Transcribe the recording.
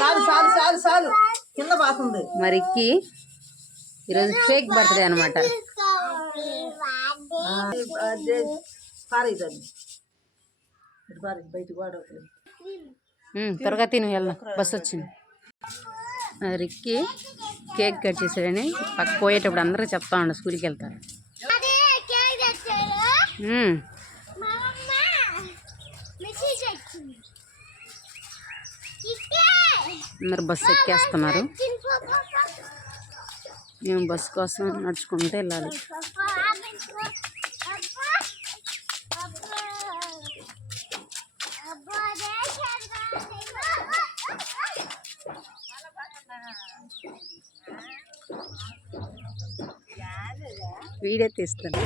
చాలు చాలు చాలు చాలు కింద బాగుంది. మరికి ఈరోజు ఫేక్ బర్త్డే అనమాట. త్వరగా తిని వెళ్దాం, బస్సు వచ్చింది. రిక్కి కేక్ కట్ చేసాడని పక్క పోయేటప్పుడు అందరూ చెప్తా ఉండ స్కూల్కి వెళ్తారు. అందరు బస్సు ఎక్కేస్తున్నారు. మేము బస్సు కోసం నడుచుకుంటూ వెళ్ళాలి. వీడియో తీస్తాను.